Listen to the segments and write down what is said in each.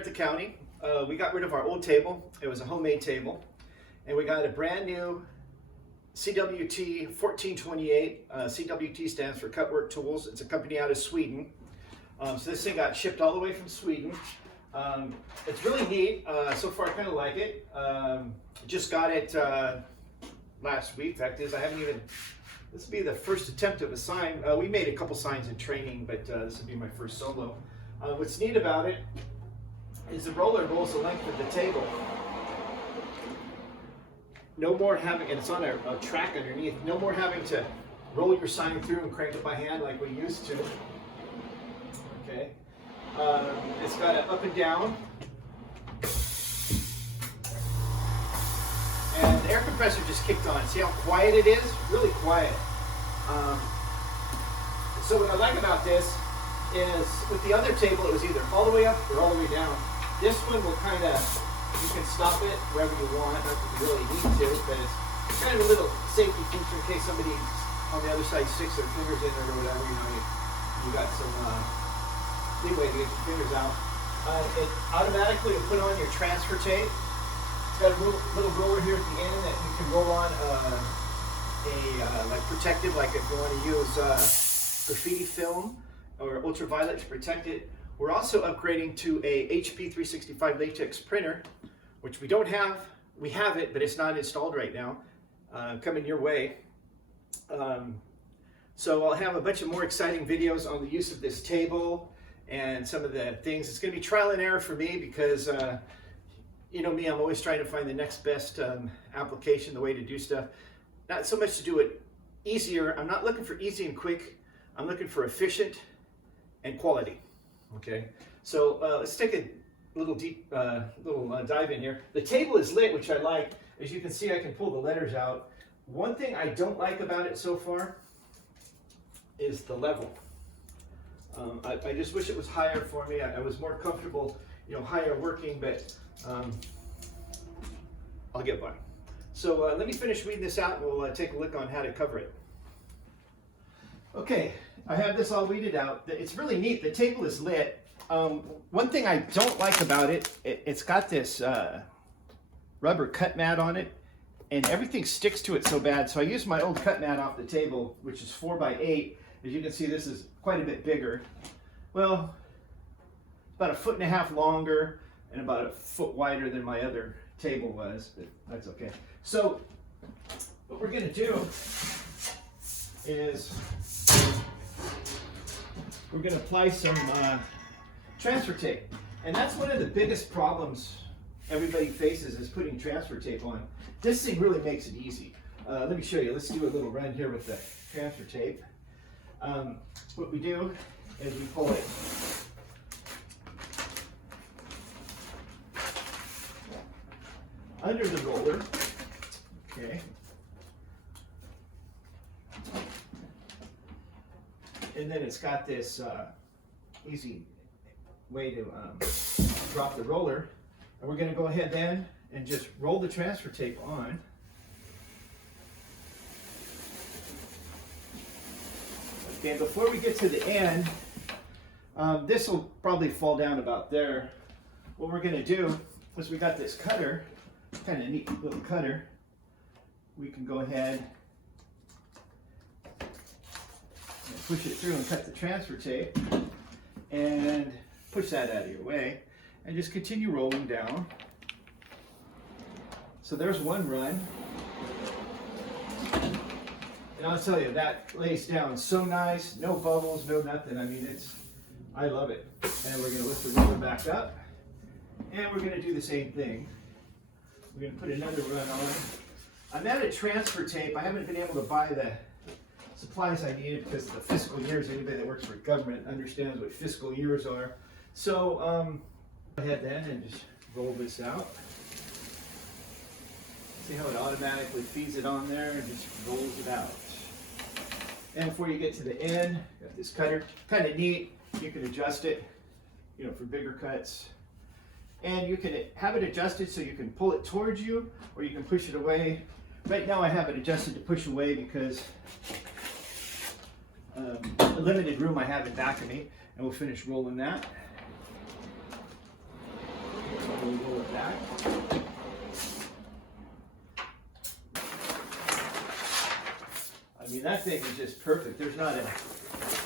at the county. We got rid of our old table. It was a homemade table. And we got a brand new CWT 1428. CWT stands for Cutwork Tools. It's a company out of Sweden. So this thing got shipped all the way from Sweden. It's really neat. So far I kind of like it. Just got it last week. Fact is, I haven't even, this will be the first attempt of a sign. We made a couple signs in training, but this will be my first solo. What's neat about it is the roller rolls the length of the table. No more having, and it's on a track underneath, no more having to roll your sign through and crank it by hand like we used to. Okay. It's got an up and down. And the air compressor just kicked on. See how quiet it is? Really quiet. So what I like about this is with the other table, it was either all the way up or all the way down. This one will kind of, you can stop it wherever you want, not that you really need to, but it's kind of a little safety feature in case somebody on the other side sticks their fingers in it or whatever, you know, you got some leeway to get your fingers out. It automatically will put on your transfer tape. It's got a little roller here at the end that you can roll on like protective, like if you want to use graffiti film or ultraviolet to protect it. We're also upgrading to a HP 365 latex printer, which we don't have. We have it, but it's not installed right now. Coming your way. So I'll have a bunch of more exciting videos on the use of this table and some of the things. It's going to be trial and error for me because you know me, I'm always trying to find the next best application, the way to do stuff. Not so much to do it easier. I'm not looking for easy and quick. I'm looking for efficient and quality. Okay, so let's take a little deep dive in here. The table is lit, which I like. As you can see, I can pull the letters out. One thing I don't like about it so far is the level. I just wish it was higher for me. I was more comfortable, you know, higher working, but I'll get by. So let me finish reading this out and we'll take a look on how to cover it. Okay, I have this all weeded out. It's really neat. The table is lit. One thing I don't like about it, it's got this rubber cut mat on it, and everything sticks to it so bad. So I used my old cut mat off the table, which is 4x8. As you can see, this is quite a bit bigger. Well, about 1.5 feet longer and about 1 foot wider than my other table was, but that's okay. So what we're going to do is we're going to apply some transfer tape. And that's one of the biggest problems everybody faces is putting transfer tape on. This thing really makes it easy. Let me show you. Let's do a little run here with the transfer tape. What we do is we pull it under the roller. Okay. And then it's got this easy way to drop the roller. And we're going to go ahead then and just roll the transfer tape on. Okay, before we get to the end, this will probably fall down about there. What we're going to do is we got this cutter, kind of neat little cutter. We can go ahead and push it through and cut the transfer tape and push that out of your way and just continue rolling down. So there's one run. And I'll tell you, that lays down so nice, no bubbles, no nothing. I mean, I love it. And we're going to lift the roller back up and we're going to do the same thing. We're going to put another run on. I'm out of transfer tape. I haven't been able to buy the supplies I needed because of the fiscal years. Anybody that works for government understands what fiscal years are. So go ahead then and just roll this out. See how it automatically feeds it on there and just rolls it out. And before you get to the end, got this cutter, kind of neat. You can adjust it, you know, for bigger cuts. And you can have it adjusted so you can pull it towards you or you can push it away. Right now I have it adjusted to push away because the limited room I have in back of me, and we'll finish rolling that. We'll roll it back. I mean, that thing is just perfect. There's not an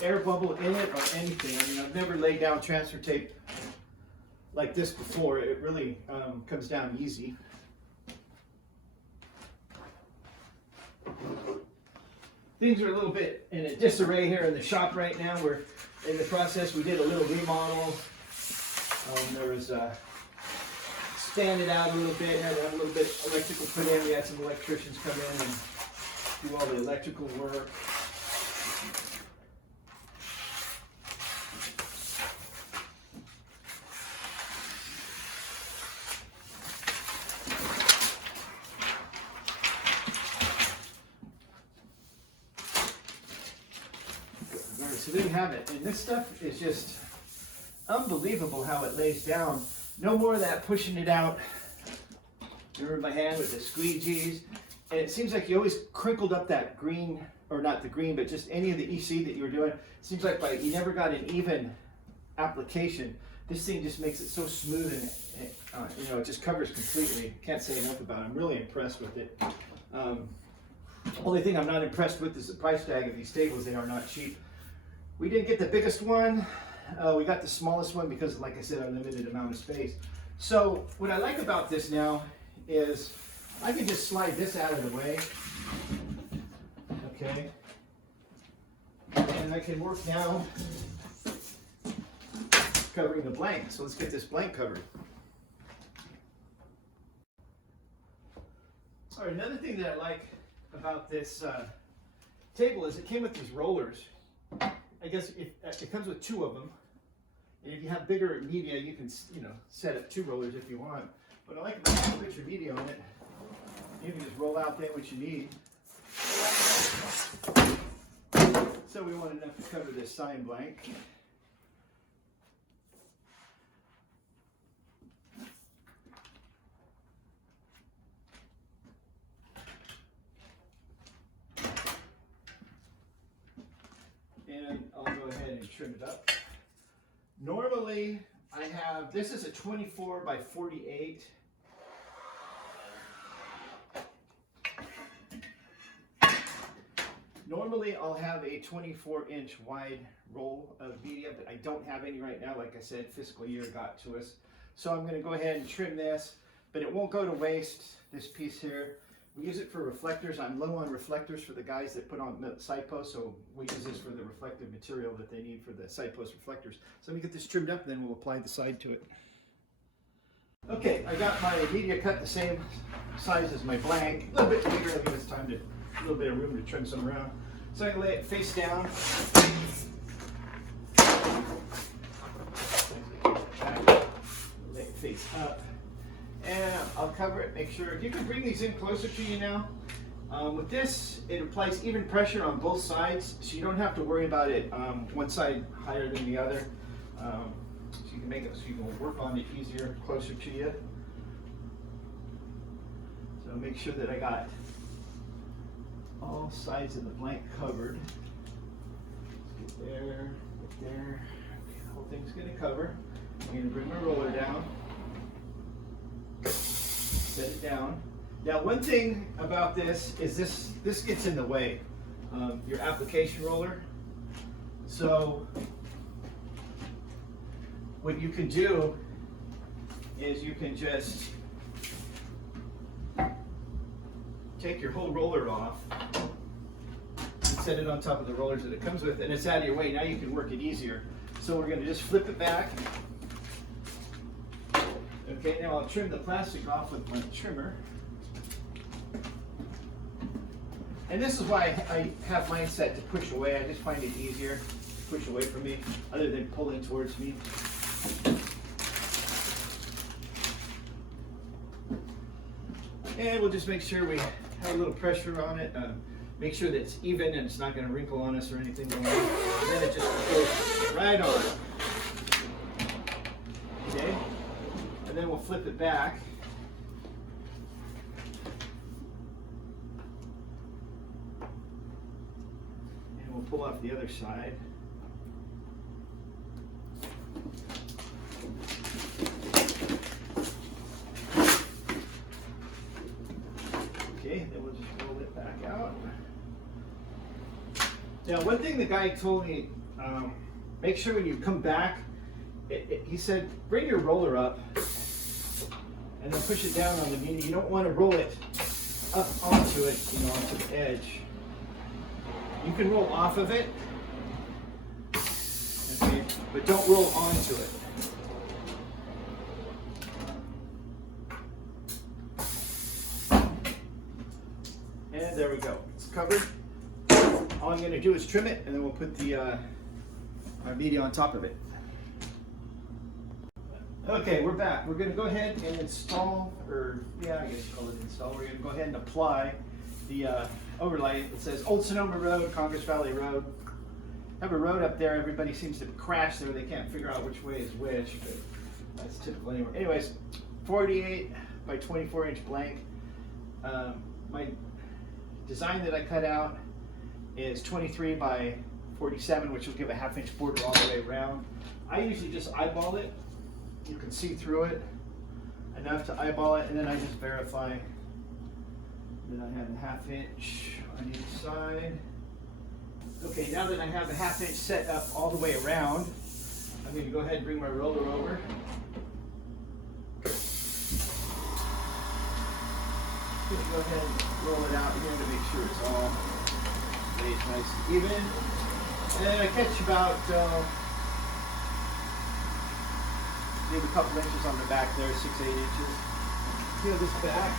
air bubble in it or anything. I mean, I've never laid down transfer tape like this before. It really comes down easy. Things are a little bit in a disarray here in the shop right now. We're in the process. We did a little remodel. There was expanded out a little bit, had a little bit electrical put in. We had some electricians come in and do all the electrical work. So there you have it. And this stuff is just unbelievable how it lays down. No more of that pushing it out. Remember my hand with the squeegees? And it seems like you always crinkled up that green, or not the green, but just any of the EC that you were doing. It seems like you never got an even application. This thing just makes it so smooth, and you know, it just covers completely. Can't say enough about it. I'm really impressed with it. Only thing I'm not impressed with is the price tag of these tables. They are not cheap. We didn't get the biggest one. We got the smallest one because, like I said, our limited amount of space. So what I like about this now is I can just slide this out of the way. Okay. And I can work now covering the blank. So let's get this blank covered. All right, another thing that I like about this table is it came with these rollers. I guess it comes with 2 of them. And if you have bigger media, you can, you know, set up 2 rollers if you want. What I like about it, you put your media on it, you can just roll out there what you need. So we want enough to cover this sign blank. And I'll go ahead and trim it up. Normally, I have, this is a 24 by 48. Normally, I'll have a 24-inch wide roll of media, but I don't have any right now. Like I said, fiscal year got to us. So I'm going to go ahead and trim this, but it won't go to waste, this piece here. We use it for reflectors. I'm low on reflectors for the guys that put on side posts, so we use this for the reflective material that they need for the side post reflectors. So let me get this trimmed up, and then we'll apply the side to it. Okay, I got my media cut the same size as my blank, a little bit bigger. I'll give us time to, a little bit of room to trim some around. So I can lay it face down. Lay it face up. And I'll cover it, make sure. You can bring these in closer to you now. With this, it applies even pressure on both sides, so you don't have to worry about it one side higher than the other. So you can make it so you can work on it easier, closer to you. So make sure that I got all sides of the blank covered. Let's get there, get there. Okay, the whole thing's going to cover. I'm going to bring my roller down. Set it down. Now, one thing about this is this gets in the way, your application roller. So what you can do is you can just take your whole roller off and set it on top of the rollers that it comes with, and it's out of your way. Now you can work it easier. So we're going to just flip it back. Okay, now I'll trim the plastic off with my trimmer. And this is why I have mine set to push away. I just find it easier to push away from me, other than pulling towards me. And we'll just make sure we have a little pressure on it. Make sure that it's even and it's not going to wrinkle on us or anything going on. And then it just goes right on. Okay? And then we'll flip it back. And we'll pull off the other side. Now, one thing the guy told me, make sure when you come back, he said, bring your roller up and then push it down on the meaning. You don't want to roll it up onto it, you know, onto the edge. You can roll off of it, okay, but don't roll onto it. And there we go. It's covered. All I'm going to do is trim it, and then we'll put the our media on top of it. Okay, we're back. We're going to go ahead and install, or yeah, I guess you call it install. We're going to go ahead and apply the overlay. It says Old Sonoma Road, Congress Valley Road. I have a road up there. Everybody seems to crash there. They can't figure out which way is which, but that's typical anyway. Anyways, 48 by 24 inch blank. My design that I cut out is 23 by 47, which will give a 1/2 inch border all the way around. I usually just eyeball it. You can see through it enough to eyeball it, and then I just verify that I have a 1/2 inch on each side. Okay, now that I have a 1/2 inch set up all the way around, I'm going to go ahead and bring my roller over. I'm going to go ahead and roll it out here to make sure it's all lays nice and even. And then I catch about maybe a couple inches on the back there, 6-8 inches. Peel this back.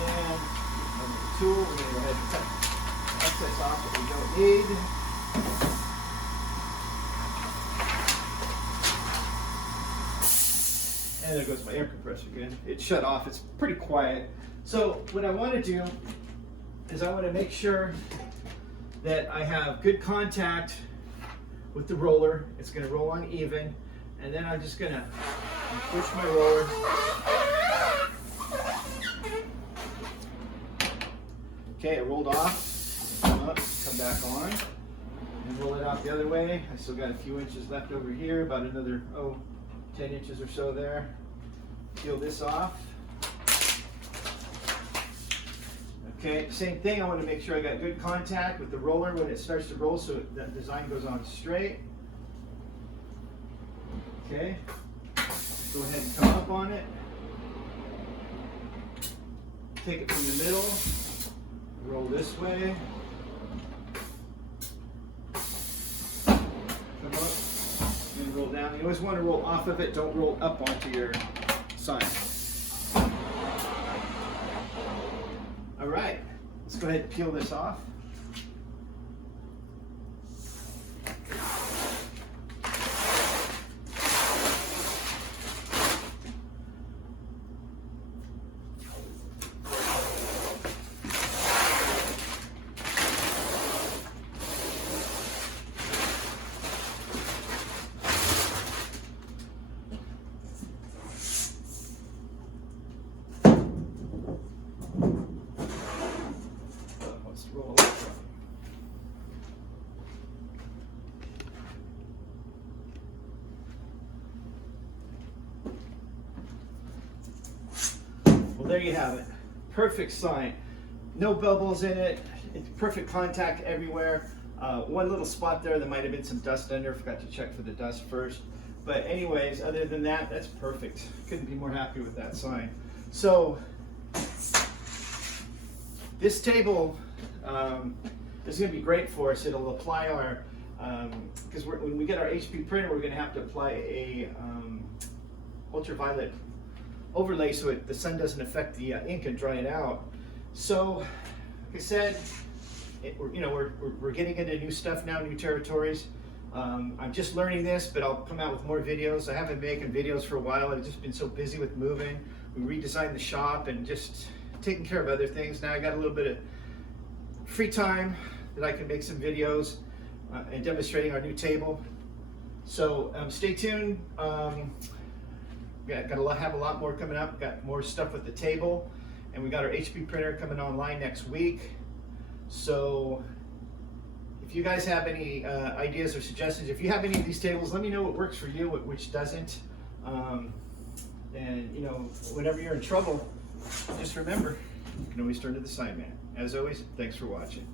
And another tool, we're going to go ahead and cut excess off that we don't need. And there goes my air compressor again. It shut off. It's pretty quiet. So what I want to do is I want to make sure that I have good contact with the roller. It's going to roll on even. And then I'm just going to push my roller. Okay, it rolled off. Come up, come back on. And roll it out the other way. I still got a few inches left over here, about another 10 inches or so there. Peel this off. Okay, same thing. I want to make sure I got good contact with the roller when it starts to roll, so that design goes on straight. Okay, go ahead and come up on it. Take it from the middle. Roll this way. Come up and roll down. You always want to roll off of it. Don't roll up onto your sign. All right, let's go ahead and peel this off. Well, there you have it. Perfect sign. No bubbles in it. It's perfect contact everywhere. One little spot there, there might have been some dust under. Forgot to check for the dust first. But anyways, other than that, that's perfect. Couldn't be more happy with that sign. So this table is going to be great for us. It'll apply our, because when we get our HP printer, we're going to have to apply a ultraviolet overlay so the sun doesn't affect the ink and dry it out. So, like I said, we're getting into new stuff now, new territories. I'm just learning this, but I'll come out with more videos. I haven't been making videos for a while. I've just been so busy with moving. We redesigned the shop and just taking care of other things. Now I got a little bit of free time that I can make some videos and demonstrating our new table. So stay tuned. Have a lot more coming up. Got more stuff with the table, and we got our HP printer coming online next week. So if you guys have any ideas or suggestions, if you have any of these tables, let me know what works for you, which doesn't. And whenever you're in trouble, Just remember, you can always turn to the sign man. As always, thanks for watching.